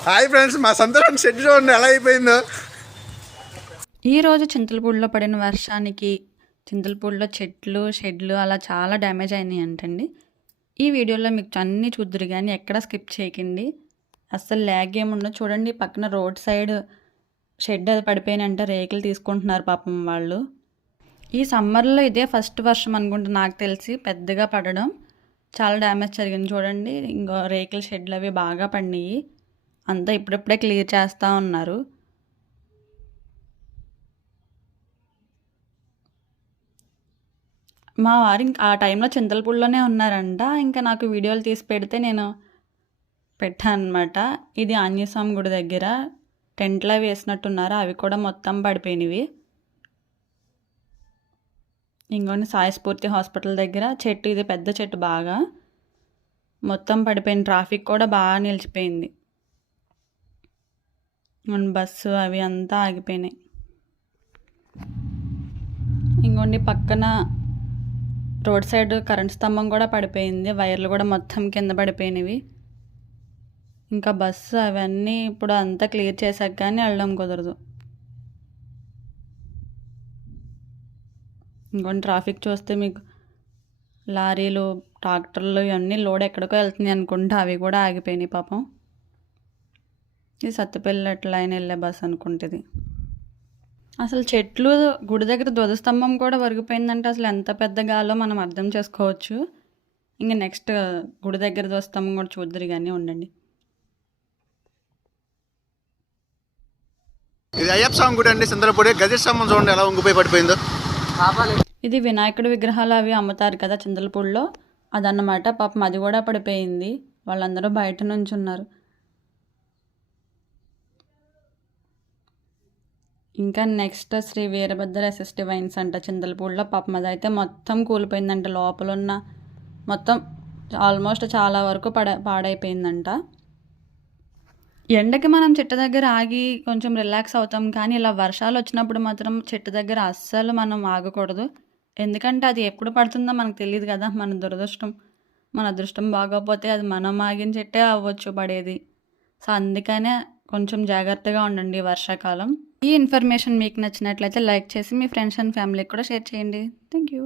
Hi friends, మా సంతోషం shed చూడండి ఎలా అయిపోయిందో. ఈరోజు చింతలపూడిలో పడిన వర్షానికి చింతలపూడిలో చెట్లు షెడ్లు అలా చాలా డ్యామేజ్ అయినాయి అంటండి. ఈ వీడియోలో మీకు అన్నీ చూద్దరు కానీ ఎక్కడ స్కిప్ చేయకండి. అస్సలు ల్యాగ్ ఏముండదు. చూడండి పక్కన రోడ్ సైడ్ షెడ్ అది పడిపోయినంటే రేకులు తీసుకుంటున్నారు పాపం వాళ్ళు. ఈ సమ్మర్లో ఇదే ఫస్ట్ వర్షం అనుకుంటా నాకు తెలిసి పెద్దగా పడడం. చాలా డ్యామేజ్ జరిగింది చూడండి. ఇంకో రేకుల షెడ్లు అవి బాగా పడినాయి. అంతా ఇప్పుడిప్పుడే క్లియర్ చేస్తూ ఉన్నారు. మా వారు ఆ టైంలో చింతలపూడిలోనే ఉన్నారంట. ఇంకా నాకు వీడియోలు తీసి పెడితే నేను పెట్టాను అనమాట. ఇది ఆంజనేయస్వామి గుడి దగ్గర టెంట్లో వేసినట్టున్నారు, అవి కూడా మొత్తం పడిపోయినవి. ఇంకోండి సాయి స్ఫూర్తి హాస్పిటల్ దగ్గర చెట్టు, ఇది పెద్ద చెట్టు బాగా మొత్తం పడిపోయింది. ట్రాఫిక్ కూడా బాగా నిలిచిపోయింది. బస్సు అవి అంతా ఆగిపోయినాయి. ఇంకోండి పక్కన రోడ్ సైడ్ కరెంట్ స్తంభం కూడా పడిపోయింది. వైర్లు కూడా మొత్తం కింద పడిపోయినవి. ఇంకా బస్సు అవన్నీ ఇప్పుడు అంతా క్లియర్ చేశాక కానీ వెళ్ళడం కుదరదు. ఇంకొన్ని ట్రాఫిక్ చూస్తే మీకు లారీలు ట్రాక్టర్లు ఇవన్నీ లోడ్ ఎక్కడికో వెళ్తుంది అనుకుంటా, అవి కూడా ఆగిపోయినాయి పాపం. ఇది సత్తుపల్లి లైన్ వెళ్ళే బస్సు అనుకుంటుంది. అసలు చెట్లు గుడి దగ్గర ధ్వజస్తంభం కూడా వరిగిపోయిందంటే అసలు ఎంత పెద్ద గాలో మనం అర్థం చేసుకోవచ్చు. ఇంకా నెక్స్ట్ గుడి దగ్గర ధ్వజస్తంభం కూడా చూద్దరు కానీ ఉండండి. ఇది అయ్యప్ప స్వామి గుడి అండి, చింతలపూడి. గజ స్తంభం చూడండి ఎలా ఉంగిపోయి పడిపోయిందో. ఇది వినాయకుడి విగ్రహాలు అవి అమ్ముతారు కదా చింతలపూడిలో, అదన్నమాట. పాపం అది కూడా పడిపోయింది. వాళ్ళందరూ బయట నుంచి ఉన్నారు. ఇంకా next Sri Veerabhadra SST wines అంట చింతలపూడిలో. పాపం అదైతే మొత్తం కూలిపోయిందంట. లోపల ఉన్న మొత్తం ఆల్మోస్ట్ చాలా వరకు పాడైపోయిందంట. ఎండకి మనం చెట్టు దగ్గర ఆగి కొంచెం రిలాక్స్ అవుతాం, కానీ ఇలా వర్షాలు వచ్చినప్పుడు మాత్రం చెట్టు దగ్గర అస్సలు మనం ఆగకూడదు. ఎందుకంటే అది ఎప్పుడు పడుతుందో మనకు తెలియదు కదా. మన దురదృష్టం, మన అదృష్టం బాగోపోతే అది మనం ఆగిన చెట్టే అవ్వచ్చు పడేది. సో అందుకనే కొంచెం జాగ్రత్తగా ఉండండి వర్షాకాలం. ఈ ఇన్ఫర్మేషన్ మీకు నచ్చినట్లయితే లైక్ చేసి మీ ఫ్రెండ్స్ అండ్ ఫ్యామిలీకి కూడా షేర్ చేయండి. Thank you.